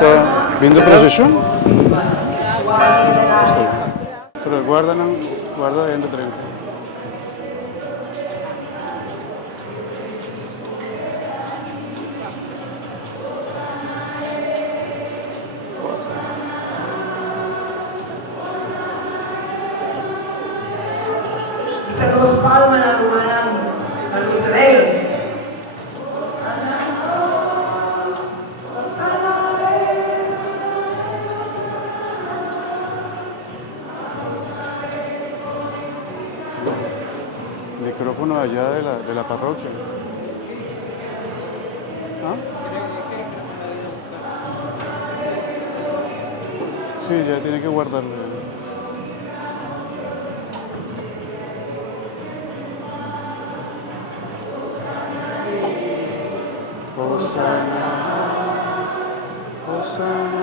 estaba viendo procesión. Sí. Pero guarda de 30. Isa dos palma na lumanan ng Israel. Micrófono allá de la parroquia. ¿Ah? Sí, ya tiene que guardarlo. Hosanna, Hosanna